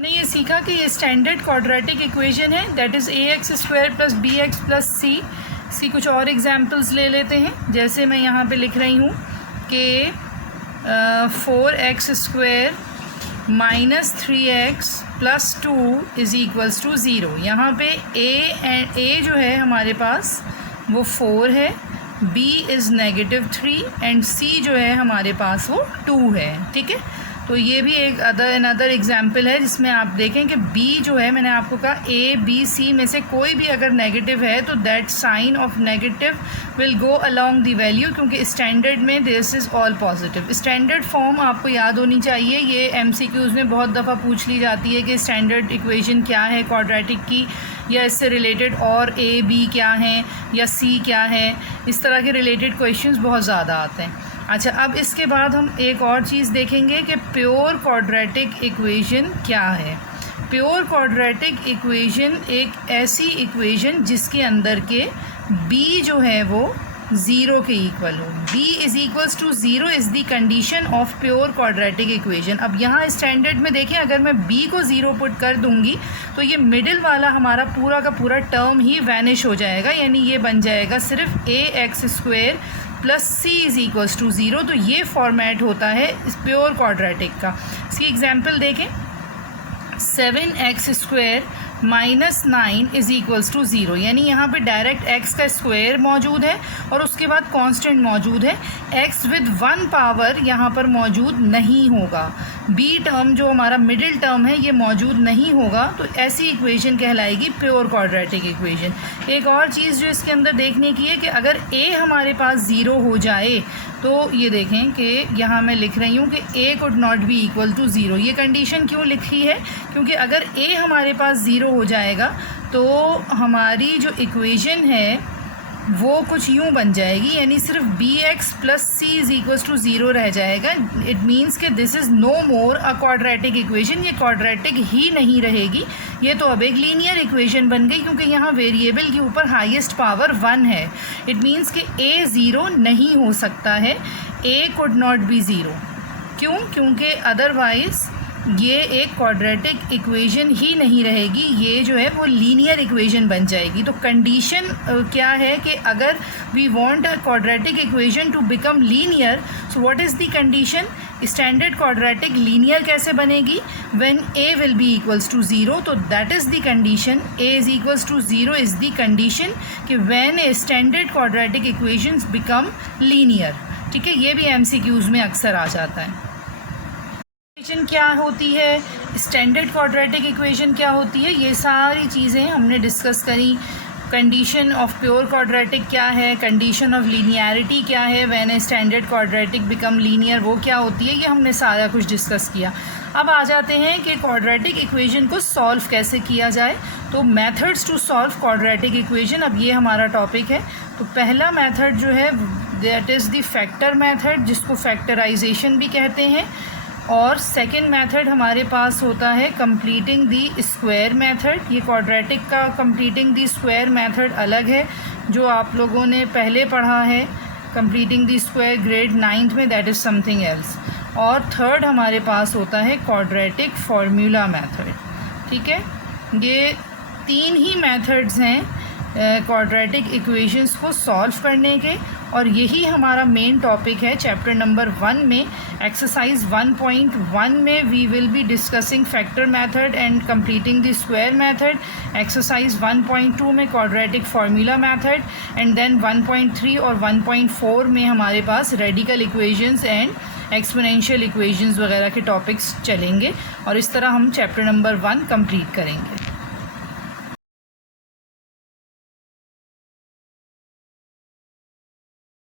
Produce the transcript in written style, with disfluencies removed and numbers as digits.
हमने ये सीखा कि ये स्टैंडर्ड क्वाड्रेटिक इक्वेशन है, that is ax² plus bx plus c। इसकी कुछ और एग्जांपल्स ले लेते हैं। जैसे मैं यहाँ पे लिख रही हूँ कि 4x² minus 3x plus 2 is equals to 0। यहाँ पे a जो है हमारे पास वो 4 है, b इज़ -3 एंड c जो है हमारे पास वो 2 है। ठीक है, तो ये भी एक अनदर एग्जाम्पल है जिसमें आप देखें कि b जो है, मैंने आपको कहा a b c में से कोई भी अगर नेगेटिव है तो that sign of negative will go along the value, क्योंकि स्टैंडर्ड में this is all positive. Standard form आपको याद होनी चाहिए, ये MCQs में बहुत दफ़ा पूछ ली जाती है कि स्टैंडर्ड इक्वेशन क्या है क्वाड्रेटिक की, या इससे रिलेटेड और a b क्या हैं या c क्या है। इस तरह के रिलेटेड क्वेश्चंस बहुत ज़्यादा आते हैं। अच्छा, अब इसके बाद हम एक और चीज़ देखेंगे कि प्योर क्वाड्रेटिक इक्वेशन क्या है। प्योर क्वाड्रेटिक इक्वेशन एक ऐसी इक्वेशन जिसके अंदर के b जो है वो 0 के इक्वल हो। b is equals to 0 is the condition of pure quadratic equation. अब यहाँ स्टैंडर्ड में देखें, अगर मैं b को 0 पुट कर दूँगी तो ये मिडिल वाला हमारा पूरा का पूरा टर्म ही वैनिश हो जाएगा, यानी ये बन जाएगा सिर्फ ax² plus c is equals to 0। तो ये फॉर्मेट होता है इस प्योर क्वाड्रेटिक का। इसकी एग्जांपल देखें, 7x² minus 9 is equals to 0, यानी यहाँ पे डायरेक्ट x का स्क्वायर मौजूद है और उसके बाद कांस्टेंट मौजूद है। x विद 1 पावर यहाँ पर मौजूद नहीं होगा, b टर्म जो हमारा मिडिल टर्म है ये मौजूद नहीं होगा, तो ऐसी इक्वेशन कहलाएगी प्योर क्वाड्रेटिक इक्वेशन। एक और चीज़ जो इसके अंदर देखने की है कि अगर a हमारे पास 0 हो जाए तो ये देखें कि यहाँ मैं लिख रही हूँ कि a could not be equal to 0। ये कंडीशन क्यों लिखी है, क्योंकि अगर a हमारे पास 0 हो जाएगा तो हमारी जो इक्वेशन है वो कुछ यूँ बन जाएगी, यानी सिर्फ bx plus c is equals to 0 रह जाएगा। इट मीन्स कि this is no more a quadratic equation, ये क्वाड्रेटिक ही नहीं रहेगी, ये तो अब एक लीनियर इक्वेशन बन गई, क्योंकि यहाँ वेरिएबल के ऊपर हाईएस्ट पावर 1 है। इट मीन्स कि a 0 नहीं हो सकता है, a कुड नॉट बी 0। क्यों? क्योंकि अदरवाइज़ ये एक क्वाड्रेटिक इक्वेशन ही नहीं रहेगी, ये जो है वो लीनियर इक्वेशन बन जाएगी। तो कंडीशन क्या है कि अगर we want a quadratic equation to become linear, so what is the condition? Standard quadratic linear कैसे बनेगी? When a will be equals to 0, तो that is the condition. a is equals to 0 is the condition कि when a standard quadratic equations become linear. ठीक है, ये भी MCQs में अक्सर आ जाता है। इक्वेशन क्या होती है, स्टैंडर्ड क्वाड्रेटिक इक्वेशन क्या होती है, ये सारी चीज़ें हमने डिस्कस करी। कंडीशन ऑफ प्योर क्वाड्रेटिक क्या है, कंडीशन ऑफ लीनियरिटी क्या है, when a standard quadratic become linear वो क्या होती है, ये हमने सारा कुछ डिस्कस किया। अब आ जाते हैं कि क्वाड्रेटिक इक्वेशन को सॉल्व कैसे किया जाए। तो methods to solve quadratic equation, अब ये हमारा टॉपिक है। तो पहला मेथड जो है that is the factor method, जिसको फैक्टराइजेशन भी कहते हैं। और सेकंड मेथड हमारे पास होता है कंप्लीटिंग दी स्क्वायर मेथड। ये क्वाड्रेटिक का कंप्लीटिंग दी स्क्वायर मेथड अलग है, जो आप लोगों ने पहले पढ़ा है completing the square grade 9th में, दैट इज़ समथिंग एल्स। और थर्ड हमारे पास होता है क्वाड्रेटिक फार्मूला मेथड। ठीक है, ये तीन ही मेथड्स हैं क्वाड्रेटिक इक्वेशंस को सॉल्व करने के, और यही हमारा मेन टॉपिक है चैप्टर नंबर 1 में। एक्सरसाइज 1.1 में we will be discussing factor method and completing the square method. Exercise 1.2 में quadratic formula method, and then 1.3 और 1.4 में हमारे पास radical equations and exponential equations वगैरह के टॉपिक्स चलेंगे, और इस तरह हम चैप्टर नंबर 1 कंप्लीट करेंगे।